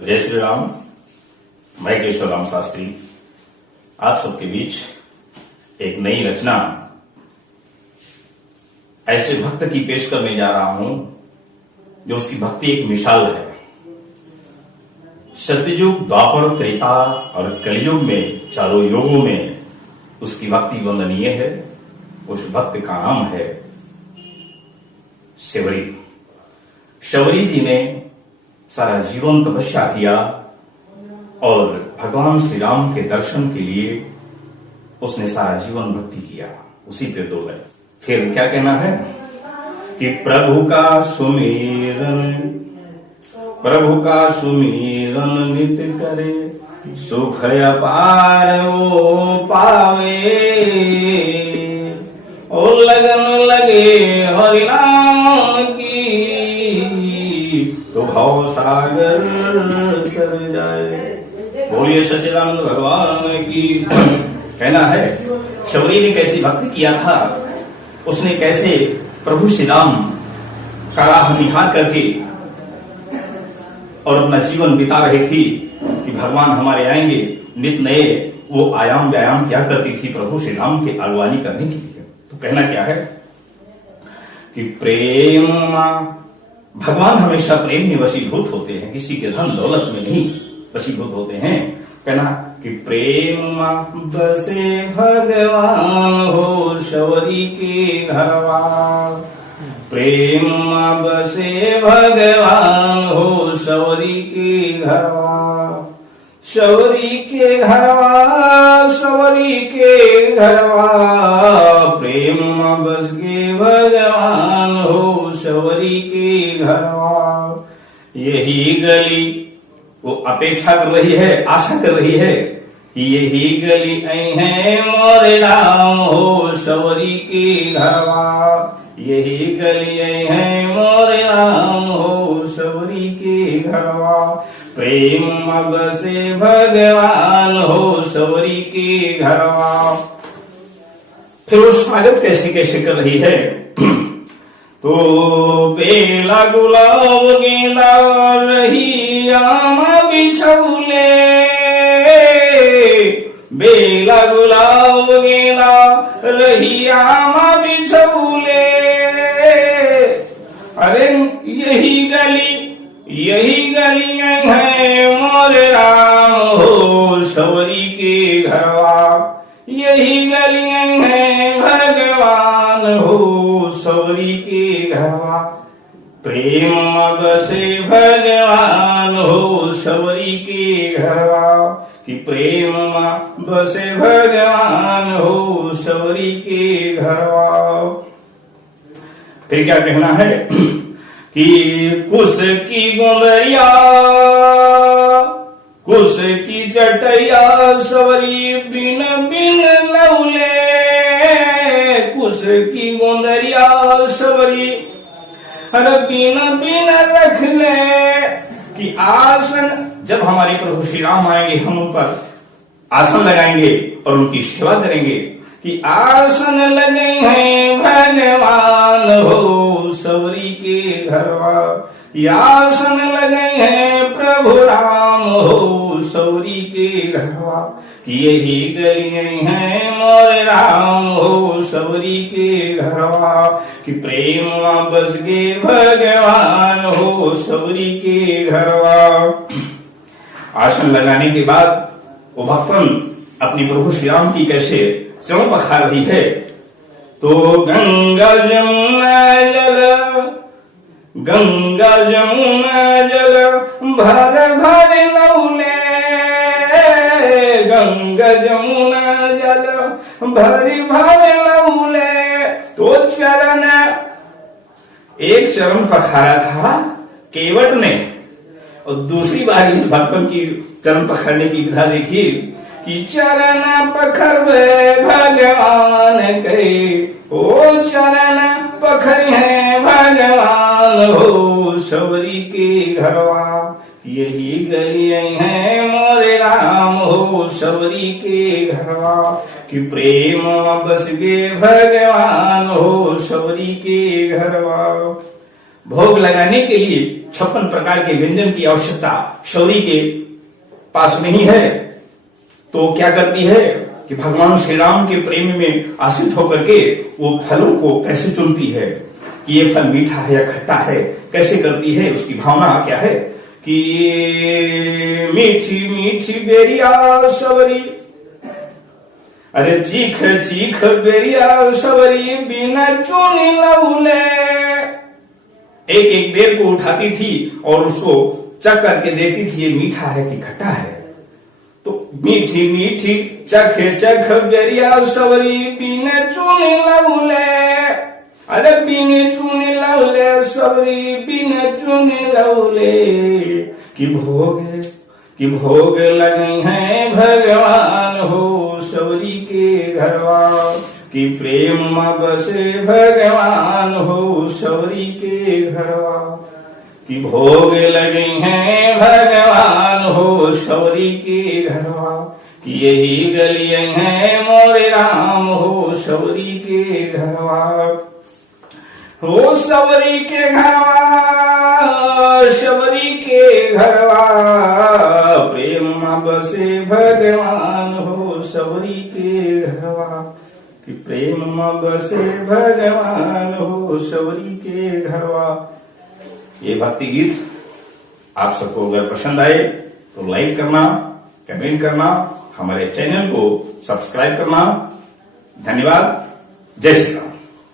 जय श्री राम। मैं केशव राम शास्त्री आप सबके बीच एक नई रचना ऐसे भक्त की पेश करने जा रहा हूं जो उसकी भक्ति एक मिसाल है। सत्ययुग, द्वापर, त्रेता और कलयुग में चारों युगों में उसकी भक्ति वंदनीय है। उस भक्त का नाम है शबरी। शबरी जी ने सारा जीवन तपस्या किया और भगवान श्री राम के दर्शन के लिए उसने सारा जीवन भक्ति किया, उसी पे डोले। फिर क्या कहना है कि प्रभु का सुमिरन नित करे, सुख अपार वो पावे। ओ लगन लगे हरि नाम की, तो भाव सागर कर जाए। बोलिए सच्चिदानंद भगवान की। कहना है शबरी ने कैसी भक्ति किया था, उसने कैसे प्रभु श्री राम का राह निहार करके और अपना जीवन बिता रही थी कि भगवान हमारे आएंगे। नित नए वो आयाम व्यायाम क्या करती थी प्रभु श्री राम के अगवानी करने के लिए। तो कहना क्या है कि प्रेम, भगवान हमेशा प्रेम में वशीभूत होते हैं, किसी के धन दौलत में नहीं वशीभूत होते हैं। कहना कि प्रेम बसे भगवान हो शबरी के घरवा, प्रेम बसे भगवान हो शबरी के घरवा। शबरी के घरवा, शबरी के घरवा, प्रेम बस के भगवान हो शबरी के घरवा। यही गली वो अपेक्षा कर रही है, आशा कर रही है कि यही गली आई है मोरे राम हो शबरी के घरवा। यही गली आई है मोरे राम हो शबरी के घरवा। प्रेम बसे भगवान हो शबरी के घरवा। फिर वो स्वागत कैसे कैसे कर रही है तो बेला गुलाब गेंदा रही आम बिछौले, बेला गुलाब गेंदा रही आम बिछौले। अरे यही गली है मोरे राम हो शबरी के घरवा। यही गली है भगवान हो शबरी के घरवा। प्रेम बसे भगवान हो शबरी के घरवा, कि प्रेम बसे भगवान हो शबरी के घरवा। फिर क्या कहना है कि कुश की गुंदरिया, कुश की चटैया शबरी बिन बिन लौले। कुश की गुंदरिया शबरी अरे बिन बिन रख ले, कि आसन जब हमारे प्रभु श्री राम आएंगे हम उन पर आसन लगाएंगे और उनकी सेवा करेंगे। कि आसन लगे हैं भगवान हो शबरी के घरवा। आसन लगे हैं प्रभु राम हो शबरी के घरवा। कि यही गली हैं मोरे राम हो शबरी के घरवा। कि प्रेम बस गे भगवान हो शबरी के घरवा। आसन लगाने के बाद वो भक्तन अपनी प्रभु श्री राम की कैसे चरण पखार रही है तो गंगा जमुना जल भर भर लौले। गंगा जमुना जल भरी भर लौले। तो चरण, एक चरण पखारा था केवट ने और दूसरी बार इस भक्तन की चरण पखारने की विधा देखिए कि चरण पखरवे भगवान के। ओ चरण पखर है भगवान हो शबरी के घरवा। यही गली है मोरे राम हो शबरी के घरवा। कि प्रेम बस गे भगवान हो शबरी के घरवा। भोग लगाने के लिए 56 प्रकार के व्यंजन की आवश्यकता शौरी के पास नहीं है, तो क्या करती है कि भगवान श्री राम के प्रेम में आश्रित होकर के वो फलों को कैसे चुनती है कि ये फल मीठा है या खट्टा है, कैसे करती है, उसकी भावना क्या है कि मीठी मीठी बेरिया सवरी, अरे चीख चीख बेरिया सवरी बिना चुनी लौले। एक एक बेर को उठाती थी और उसको चख करके देखती थी ये मीठा है कि खट्टा है। तो मीठी मीठी चख चख बेरिया सवरी बिना चुनी लौले, अरे बिने चुनी लौले सवरी बिना चुनी लौले, कि भोग लगे हैं भगवान हो सवरी के घरवा, कि प्रेम में बसे भगवान हो सवरी के घरवा, कि भोग लगे हैं भगवान हो सवरी के घरवा, कि यही गलियां हैं मोरे राम हो सवरी के घरवा, हो सवरी के घरवा सवरी के घरवा, प्रेम में बसे भगवान हो सवरी के घरवा, कि प्रेम में बसे भगवान हो सवरी के घरवा। ये भक्ति गीत आप सबको अगर पसंद आए तो लाइक करना, कमेंट करना, हमारे चैनल को सब्सक्राइब करना। धन्यवाद। जय श्री राम।